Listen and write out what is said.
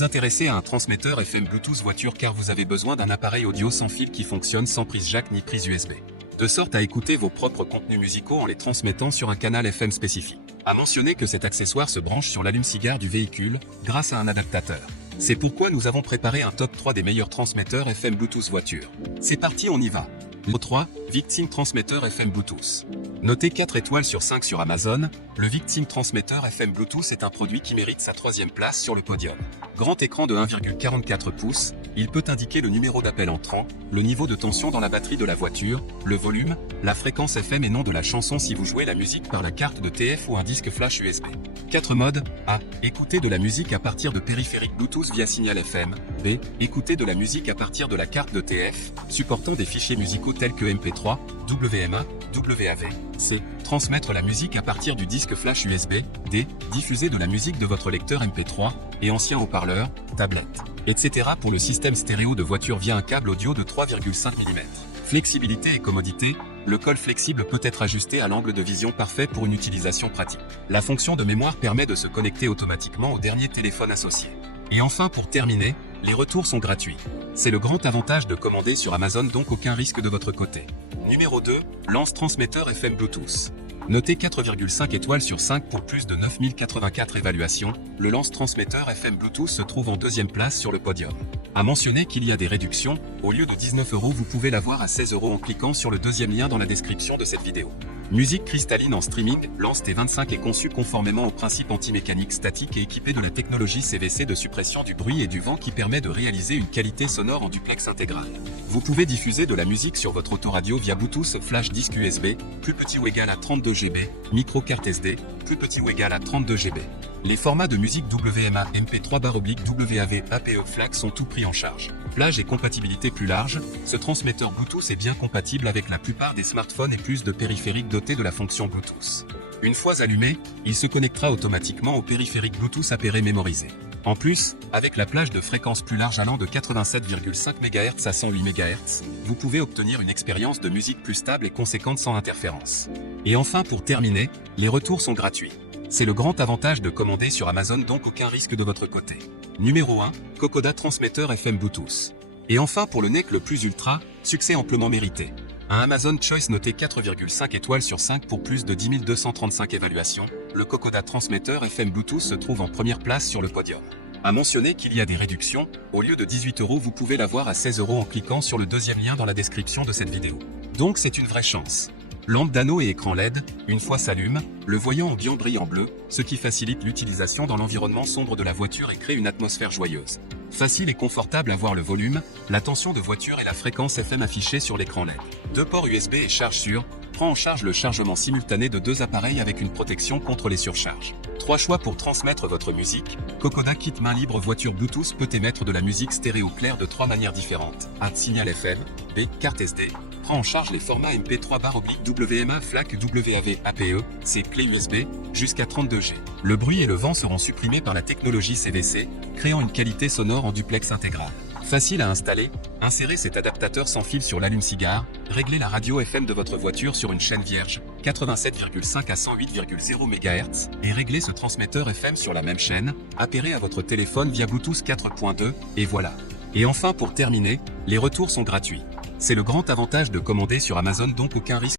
vous intéressez à un transmetteur FM Bluetooth voiture car vous avez besoin d'un appareil audio sans fil qui fonctionne sans prise jack ni prise USB. De sorte à écouter vos propres contenus musicaux en les transmettant sur un canal FM spécifique. À mentionner que cet accessoire se branche sur l'allume-cigare du véhicule, grâce à un adaptateur. C'est pourquoi nous avons préparé un top 3 des meilleurs transmetteurs FM Bluetooth voiture. C'est parti, on y va. Le 3, Victim Transmetteur FM Bluetooth. Noté 4 étoiles sur 5 sur Amazon, le Victim Transmetteur FM Bluetooth est un produit qui mérite sa 3e place sur le podium. Grand écran de 1,44 pouces, il peut indiquer le numéro d'appel entrant, le niveau de tension dans la batterie de la voiture, le volume, la fréquence FM et nom de la chanson si vous jouez la musique par la carte de TF ou un disque flash USB. 4 modes. A. Écouter de la musique à partir de périphériques Bluetooth via signal FM. B. Écouter de la musique à partir de la carte de TF, supportant des fichiers musicaux tels que MP3, WMA, WAV. C. Transmettre la musique à partir du disque flash USB. D. Diffuser de la musique de votre lecteur MP3 et ancien haut-parleur, tablette, etc. pour le système stéréo de voiture via un câble audio de 3,5 mm. Flexibilité et commodité, le col flexible peut être ajusté à l'angle de vision parfait pour une utilisation pratique. La fonction de mémoire permet de se connecter automatiquement au dernier téléphone associé. Et enfin, pour terminer, les retours sont gratuits. C'est le grand avantage de commander sur Amazon, donc aucun risque de votre côté. Numéro 2, Lance Transmetteur FM Bluetooth. Noté 4,5 étoiles sur 5 pour plus de 9084 évaluations, le Lance Transmetteur FM Bluetooth se trouve en 2e place sur le podium. À mentionner qu'il y a des réductions, au lieu de 19 €, vous pouvez l'avoir à 16 € en cliquant sur le 2e lien dans la description de cette vidéo. Musique cristalline en streaming, Lance T25 est conçu conformément au principe anti-mécanique statique et équipé de la technologie CVC de suppression du bruit et du vent qui permet de réaliser une qualité sonore en duplex intégral. Vous pouvez diffuser de la musique sur votre autoradio via Bluetooth flash disque USB, plus petit ou égal à 32 GB, micro carte SD, plus petit ou égal à 32 GB. Les formats de musique WMA, MP3/WAV, APE, FLAC sont tout pris en charge. Plage et compatibilité plus large, ce transmetteur Bluetooth est bien compatible avec la plupart des smartphones et plus de périphériques dotés de la fonction Bluetooth. Une fois allumé, il se connectera automatiquement au périphérique Bluetooth appairé mémorisé. En plus, avec la plage de fréquences plus large allant de 87,5 MHz à 108 MHz, vous pouvez obtenir une expérience de musique plus stable et conséquente sans interférence. Et enfin, pour terminer, les retours sont gratuits. C'est le grand avantage de commander sur Amazon, donc aucun risque de votre côté. Numéro 1, Kokoda Transmetteur FM Bluetooth. Et enfin pour le NEC le plus ultra, succès amplement mérité. Un Amazon Choice noté 4,5 étoiles sur 5 pour plus de 10 235 évaluations, le Kokoda Transmetteur FM Bluetooth se trouve en première place sur le podium. À mentionner qu'il y a des réductions, au lieu de 18 € vous pouvez l'avoir à 16 € en cliquant sur le 2e lien dans la description de cette vidéo. Donc c'est une vraie chance. Lampe d'anneau et écran LED, une fois s'allume, le voyant ambiant brille en bleu, ce qui facilite l'utilisation dans l'environnement sombre de la voiture et crée une atmosphère joyeuse. Facile et confortable à voir le volume, la tension de voiture et la fréquence FM affichée sur l'écran LED. 2 ports USB et charge sûre, prend en charge le chargement simultané de 2 appareils avec une protection contre les surcharges. 3 choix pour transmettre votre musique. Kokoda Kit main libre voiture Bluetooth peut émettre de la musique stéréo claire de 3 manières différentes. A. Signal FM. B. Carte SD. Prend en charge les formats MP3/WMA, FLAC, WAV, APE, C. Clé USB, jusqu'à 32 G. Le bruit et le vent seront supprimés par la technologie CVC, créant une qualité sonore en duplex intégral. Facile à installer, insérez cet adaptateur sans fil sur l'allume-cigare, réglez la radio FM de votre voiture sur une chaîne vierge, 87,5 à 108,0 MHz, et réglez ce transmetteur FM sur la même chaîne, appairé à votre téléphone via Bluetooth 4.2, et voilà. Et enfin pour terminer, les retours sont gratuits. C'est le grand avantage de commander sur Amazon, donc aucun risque